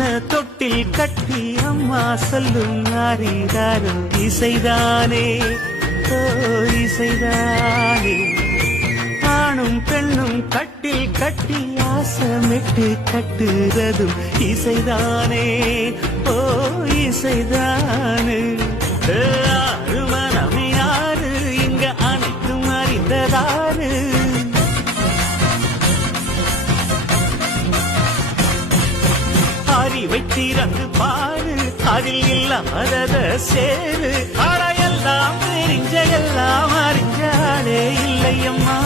சின்ன தொட்டில் கட்டி அம்மா சொல்லும் ஆரிதாரும் இசைதானே ஓ இசைதானே. ஆணும் பெண்ணும் கட்டில் கட்டி ஆசமிட்டு கட்டுறதும் இசைதானே ஓ இசைதானே. ஆறு மனம் யாரு இங்க அனைத்தும் அறிந்ததாரு. அறிவை திறந்து பாரு அதில் இல்லாதத சேரு. அடையெல்லாம் தெரிஞ்ச எல்லாம் அறிஞ்சாலே இல்லையம்மா.